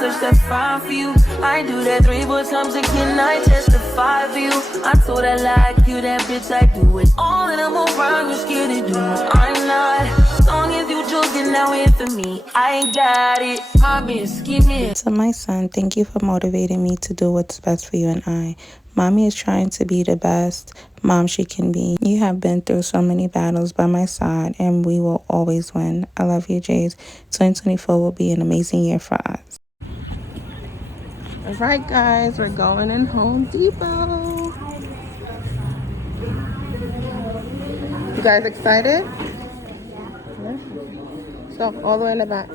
touch that fine for you. I do that 3-4 times again, I testify for you. I told I like you, that bitch, I do it. All of them around you scared to do it. I'm not. As long as you joking now here for me, I ain't got it. My bitch, give me. To my son, thank you for motivating me to do what's best for you and I. Mommy is trying to be the best mom she can be. You have been through so many battles by my side, and we will always win. I love you, Jays. 2024 will be an amazing year for us. All right, guys, we're going in Home Depot. You guys excited? Yeah. So, all the way in the back.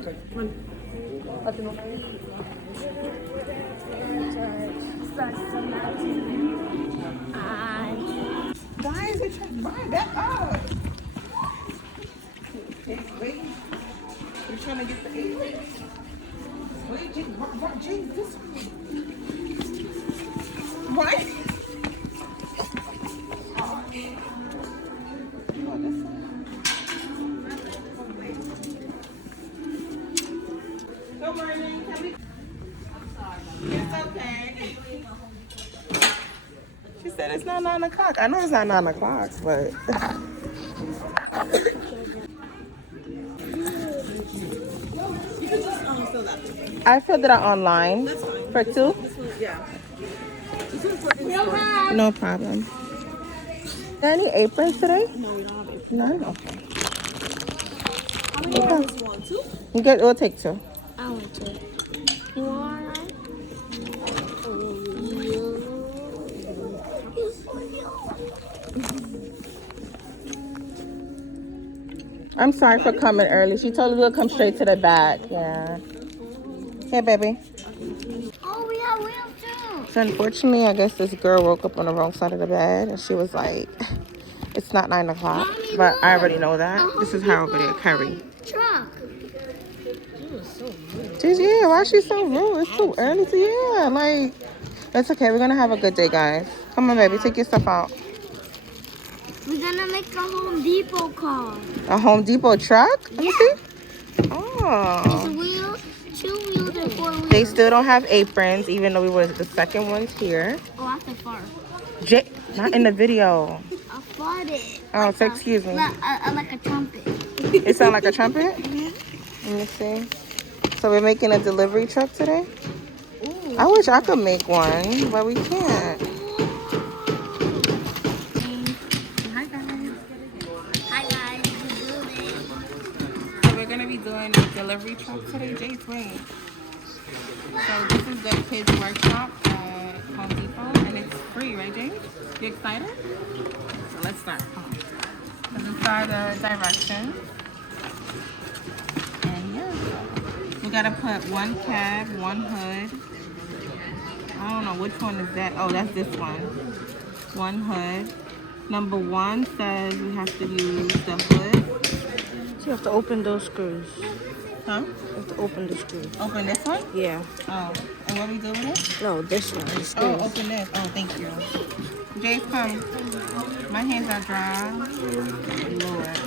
Guys, you're trying to buy that up. Wait. You're trying to get the 8. Wait, James, this way. Right? Good morning. It's okay. She said it's not 9 o'clock. I know it's not 9 o'clock, but. I filled it out online. That's fine. For 2? Yeah. No problem. Are there any aprons today? No, we don't have aprons. None? Okay. How many aprons do you want? 2? We'll take 2. I want 2. One. I'm sorry for coming early. She told us we'll come straight to the back. Yeah. Here, baby. Oh, we have wheels too. So unfortunately, I guess this girl woke up on the wrong side of the bed, and she was like, it's not 9 o'clock. Mommy, But look. I already know that. This is her over there, Carrie. Truck. Jeez, yeah, why is she so rude? It's too early to, yeah. Like, it's okay. We're going to have a good day, guys. Come on, baby. Take your stuff out. We're gonna make a Home Depot car. A Home Depot truck? Let me see. It's Oh. a wheel, 2 wheels and 4 wheels. They still don't have aprons, even though we were the second ones here. Oh, I said fart. Not in the video. I farted. Oh, so excuse me. Like a trumpet. It sound like a trumpet? Let me see. So we're making a delivery truck today? Ooh. I wish I could make one, but we can't. Doing a delivery truck today, Jace. Wait. So this is the kids workshop at Home Depot, and it's free, right, Jace? You excited? So let's start. Let's start the directions. And yeah, we gotta put 1 cab, 1 hood. I don't know which one is that. Oh, that's this one. 1 hood. Number 1 says we have to use the hood. You have to open those screws. Huh? You have to open the screws. Open this one? Yeah. Oh, and what we do with it? No, this one. The screws. Oh, open this. Oh, thank you. Jace, come. My hands are dry. Lord.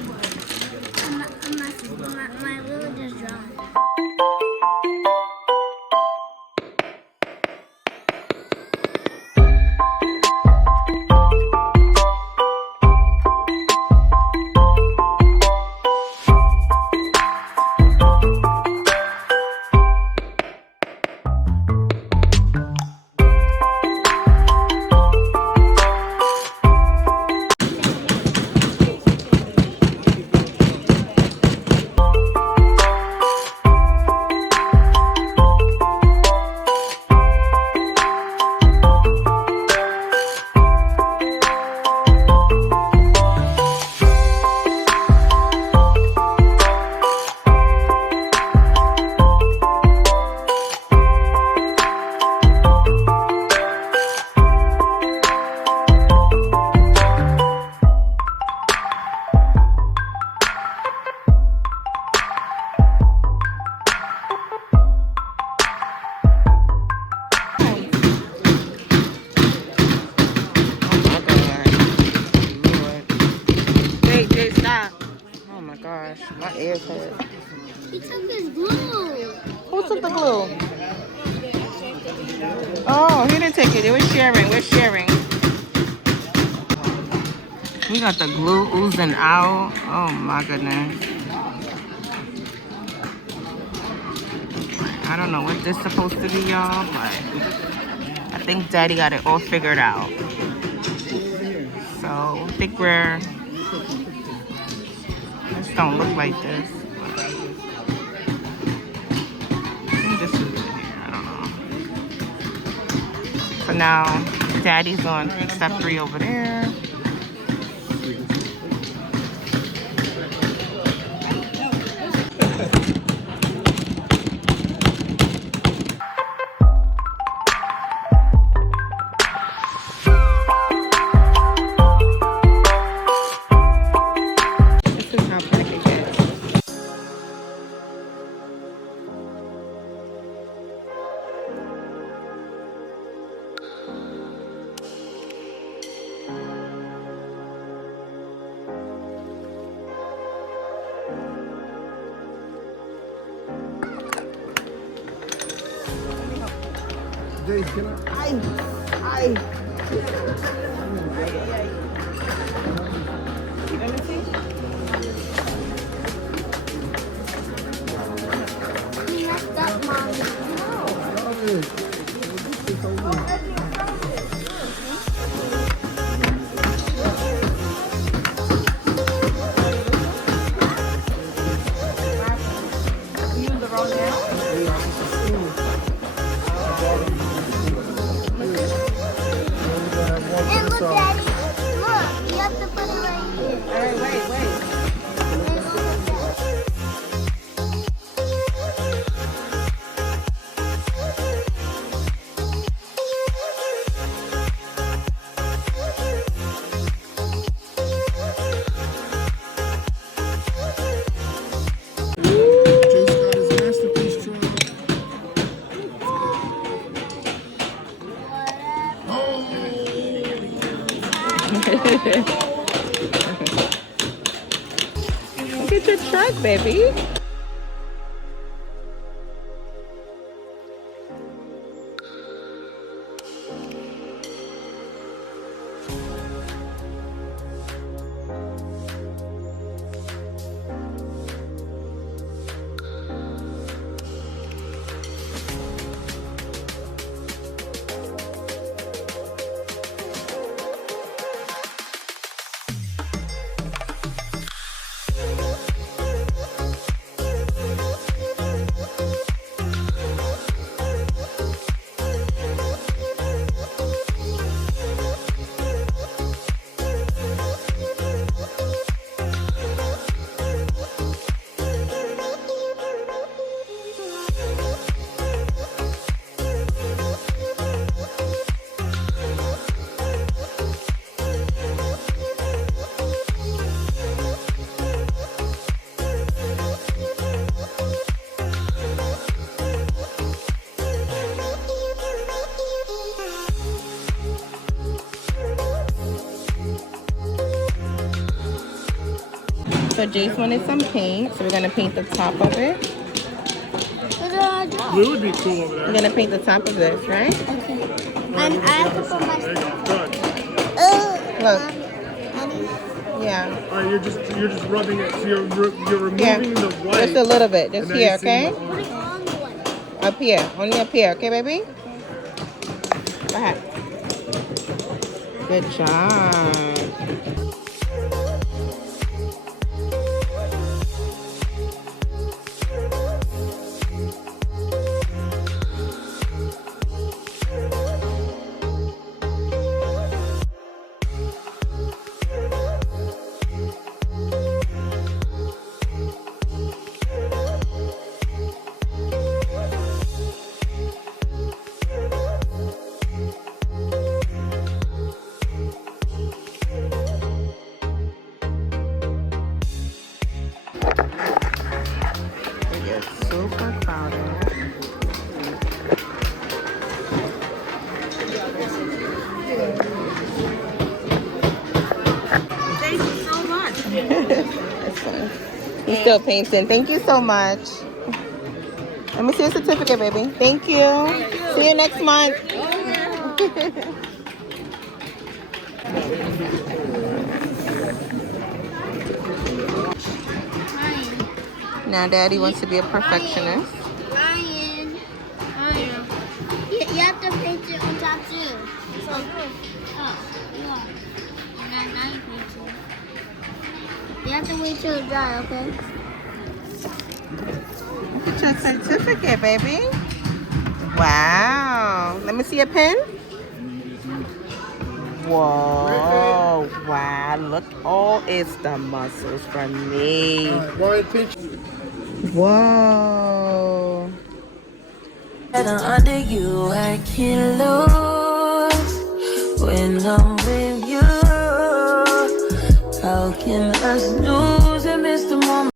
My wheel just dry. My ears hurt. He took his glue. Who took the glue? Oh, he didn't take it. It was sharing. We're sharing. We got the glue oozing out. Oh my goodness. I don't know what this is supposed to be, y'all, but I think Daddy got it all figured out. So I think we're, this don't look like this. I think this is it here. I don't know. So now Daddy's on step 3 over there. This is how black it gets. You messed up, Mommy. And look, Daddy. Look, you have to put it right here. All right, wait. And look, Daddy. Jason got his masterpiece truck. Look at your truck, baby. So Jace wanted some paint, so we're gonna paint the top of it. Look at our dog. Blue would be cool over We're there. gonna paint the top of this, right? Okay. And I have to put my There you go. Good. Look. Mommy. Yeah. All right, you're just rubbing it. So you're removing Yeah. the white. Just a little bit, and just now here, you're seeing okay? the Put orange. it on the one. Up here, only up here, okay, baby? Go ahead. Good job. It is super crowded. Thank you so much. That's fine. He's still painting. Thank you so much. Let me see your certificate, baby. Thank you. See you next month. Now Daddy wants to be a perfectionist. Ryan. You have to paint it on top too. So, yeah. Now you paint it. You have to wait till it dry, okay? Look at your certificate, baby. Wow. Let me see a pen. Whoa. Wow. Look. Oh, it's the muscles from me. Ryan, pinch. Whoa. Under you, I can't lose when I'm with you. How can us do